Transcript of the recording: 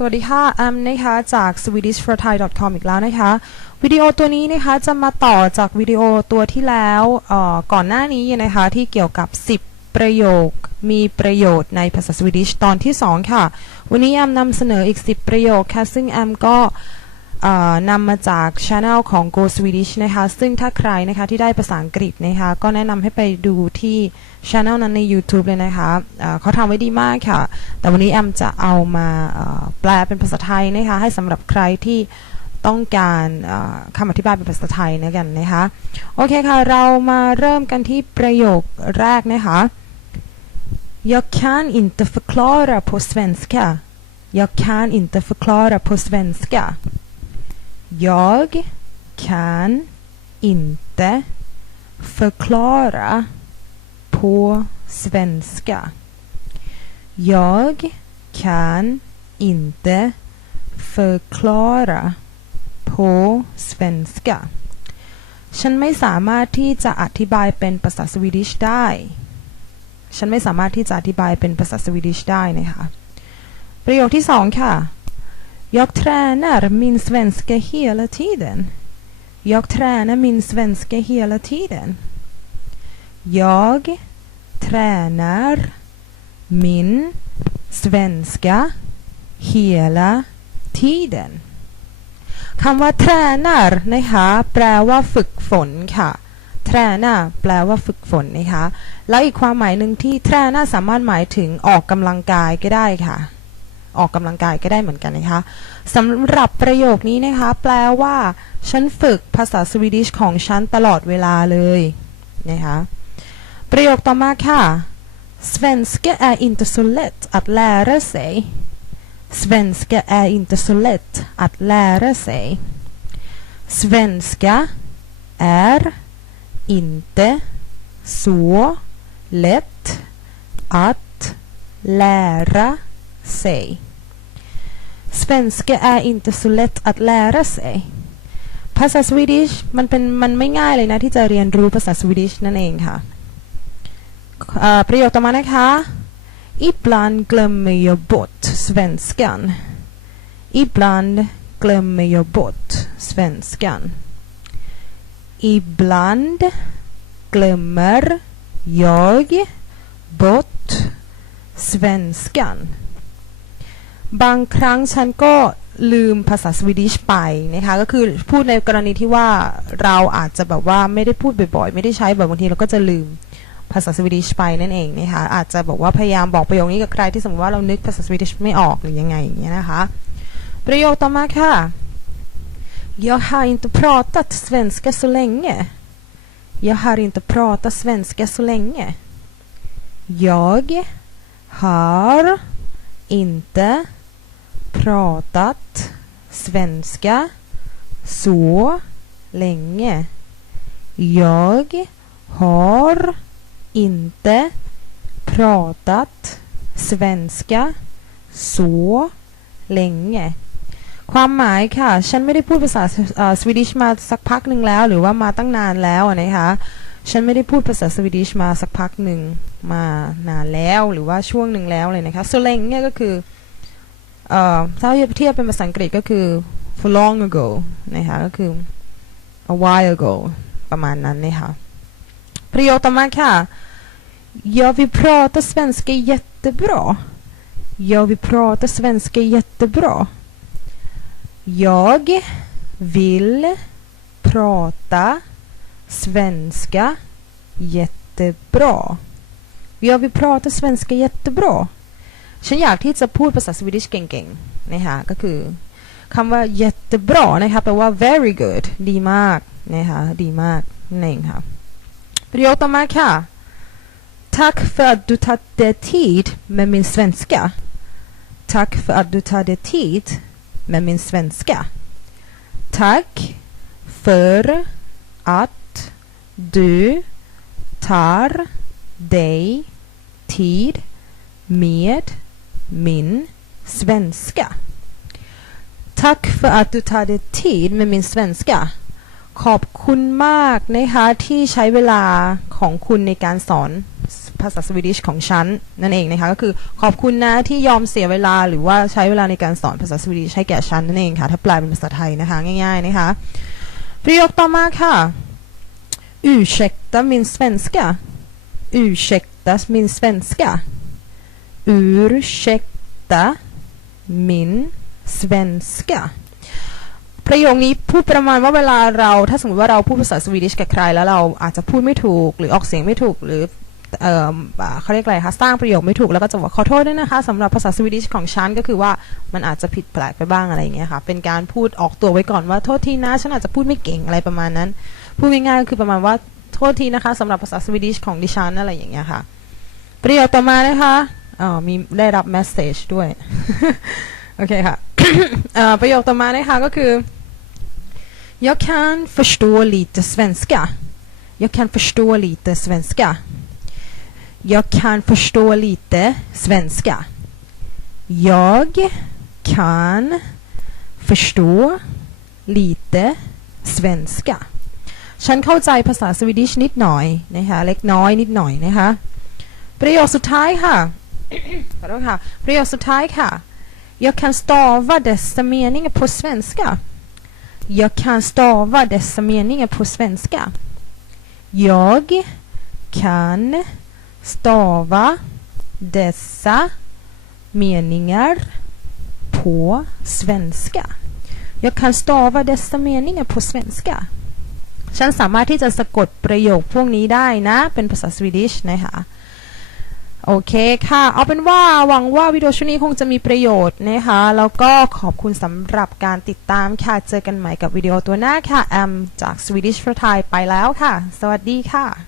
สวัสดีค่ะแอมนะคะจาก swedishforthai.com อีกแล้วนะคะ วิดีโอตัวนี้นะคะจะมาต่อจากวิดีโอตัวที่แล้วก่อนหน้านี้นะคะที่เกี่ยวกับ 10 ประโยค มีประโยชน์ในภาษาสวีดิชตอนที่ 2 ค่ะ วันนี้แอมนำเสนออีก 10 ประโยคค่ะซึ่งแอมก็ นำมาจากช anel ของ Go Swedish นะคะซึ่งถ้าใครนะคะที่ได้ภาษาอังกฤษนะคะก็แนะนำให้ไปดูที่ช anel นั้นใน YouTube เลยนะคะเอ่อเขาทำไว้ดีมากค่ะ แต่วันนี้แอมจะเอามาแปลเป็นภาษาไทยนะคะให้สำหรับใครที่ต้องการคำอธิบายเป็นภาษาไทยนะกันนะคะโอเคค่ะ เรามาเริ่มกันที่ประโยคแรกนะคะ Jag kan inte förklara på svenska. Jag kan inte förklara på svenska. Jag kan inte förklara på svenska. Jag kan inte förklara på svenska. ฉันไม่สามารถที่จะอธิบายเป็นภาษาสวีดิชได้ ฉันไม่สามารถที่จะอธิบายเป็นภาษาสวีดิชได้นะคะ ประโยคที่สองค่ะ Jag tränar min svenska hela tiden. Jag tränar min svenska hela tiden. Jag tränar min svenska hela tiden คำว่า tränar นะคะแปลว่าฝึกฝนค่ะ tränar แปลว่าฝึกฝนนะคะ แล้วอีกความหมายหนึ่งที่ tränar สามารถหมายถึงออกกำลังกายก็ได้ค่ะ ออกกำลังกายก็ได้เหมือนกันนะคะสำหรับประโยคนี้นะคะ แปลว่า ฉันฝึกภาษาสวีดิชของฉันตลอดเวลาเลยนะคะประโยคต่อมาค่ะ Svenska är inte så lätt att lära sig Svenska är inte så lätt att lära sig Svenska är inte så lätt att lära sig Svenska är inte så lätt att lära sig ภาษาสวีดิชมันเป็นมันไม่ง่ายเลยนะที่จะเรียนรู้ภาษาสวีดิชนั่นเองค่ะเอ่อประโยคต่อมานะคะ Ibland glömmer jag bort svenskan Ibland glömmer jag bort svenskan Ibland glömmer jag bort svenskan บางครั้งฉันก็ลืมภาษาสวีดิชไปนะคะก็คือพูดในกรณีที่ว่าเราอาจจะแบบว่าไม่ได้พูดบ่อยๆ ไม่ได้ใช้บ่อยบางทีเราก็จะลืมภาษาสวีดิชไปนั่นเองนะคะอาจจะบอกว่าพยายามบอกประโยคนี้กับใครที่สมมติว่าเรานึกภาษาสวีดิชไม่ออกหรือยังไงอย่างเงี้ยนะคะ ประโยคต่อมาค่ะ Jag har inte pratat svenska så länge Jag har inte pratat svenska så länge Jag har inte pratat svenska så länge. Jag har inte pratat svenska så länge. ความหมายค่ะ ฉันไม่ได้พูดภาษาสวีดิชมาสักพักหนึ่งแล้ว หรือว่ามาตั้งนานแล้วนะคะ ฉันไม่ได้พูดภาษาสวีดิชมาสักพักหนึ่งมานานแล้วหรือว่าช่วงหนึ่งแล้วเลยนะคะ so leng เนี่ยก็คือ ถ้าเทียบเป็นภาษาอังกฤษก็คือ for long ago นะคะก็คือ a while ago ประมาณนั้นนะคะประโยคต่อมาค่ะ Jag vill prata svenska jättebra Jag vill prata svenska jättebra Jag vill prata svenska jättebra Jag vill prata svenska jättebra ฉันอยากที่จะพูดภาษาสวีดิชเก่งๆนะคะก็คือคำว่า jättebra นะคะแปลว่า very good ดีมากนะคะดีมากนั่นเองค่ะประโยคต่อมาค่ะ Tack för att du tagit dig tid med min svenska Tack för att du tar dig tid med min svenska Tack för att du tar dig tid med min svenska. Tack för att du tar dig tid med min svenska. ขอบคุณมากนะคะที่ใช้เวลาของคุณในการสอนภาษาสวีดิชของฉันนั่นเองนะคะก็คือขอบคุณนะที่ยอมเสียเวลาหรือว่าใช้เวลาในการสอนภาษาสวีดิชให้แก่ฉันนั่นเองค่ะถ้าแปลเป็นภาษาไทยนะคะง่ายๆนะคะประโยคต่อมาค่ะ Ursäkta min svenska Ursäkta min svenska Ursäkta min svenska ประโยคนี้พูดประมาณว่าเวลาเราถ้าสมมติว่าเราพูดภาษาสวีดิชกับใครแล้วเราอาจจะพูดไม่ถูกหรือออกเสียงไม่ถูกหรือเอ่อเขาเรียกอะไรคะสร้างประโยคไม่ถูกแล้วก็จะบอกขอโทษด้วยนะคะสำหรับภาษาสวีดิชของฉันก็คือว่ามันอาจจะผิดแปลกไปบ้างอะไรอย่างเงี้ยค่ะเป็นการพูดออกตัวไว้ก่อนว่าโทษทีนะฉันอาจจะพูดไม่เก่งอะไรประมาณนั้น พูดง่ายๆก็คือประมาณว่าโทษทีนะคะสำหรับภาษาสวีดิชของดิฉันอะไรอย่างเงี้ยค่ะประโยคต่อมานะคะ อ๋อมีได้รับเมสเซจด้วย โอเคค่ะเอ่อประโยคต่อมานะคะก็คือ Jag kan förstå lite svenska. Jag kan förstå lite svenska. Jag kan förstå lite svenska. Jag kan förstå lite svenska. ฉันเข้าใจภาษาสวีดิชนิดหน่อยนะคะเล็กน้อยนิดหน่อยนะคะประโยคสุดท้ายค่ะ ขอโทษค่ะ ประโยคสุดท้ายค่ะ Jag kan stava dessa meningar på svenska. Jag kan stava dessa meningar på svenska. Jag kan stava dessa meningar på svenska. Jag kan stava dessa meningar på svenska. ฉันสามารถที่จะสะกดประโยคพวกนี้ได้นะ เป็นภาษาสวีดิชนะคะ โอเคค่ะ เอาเป็นว่าหวังว่าวิดีโอชุดนี้คงจะมีประโยชน์นะคะ แล้วก็ขอบคุณสำหรับการติดตามค่ะ เจอกันใหม่กับวิดีโอตัวหน้าค่ะ แอม จาก Swedish for Thai ไปแล้วค่ะ สวัสดีค่ะ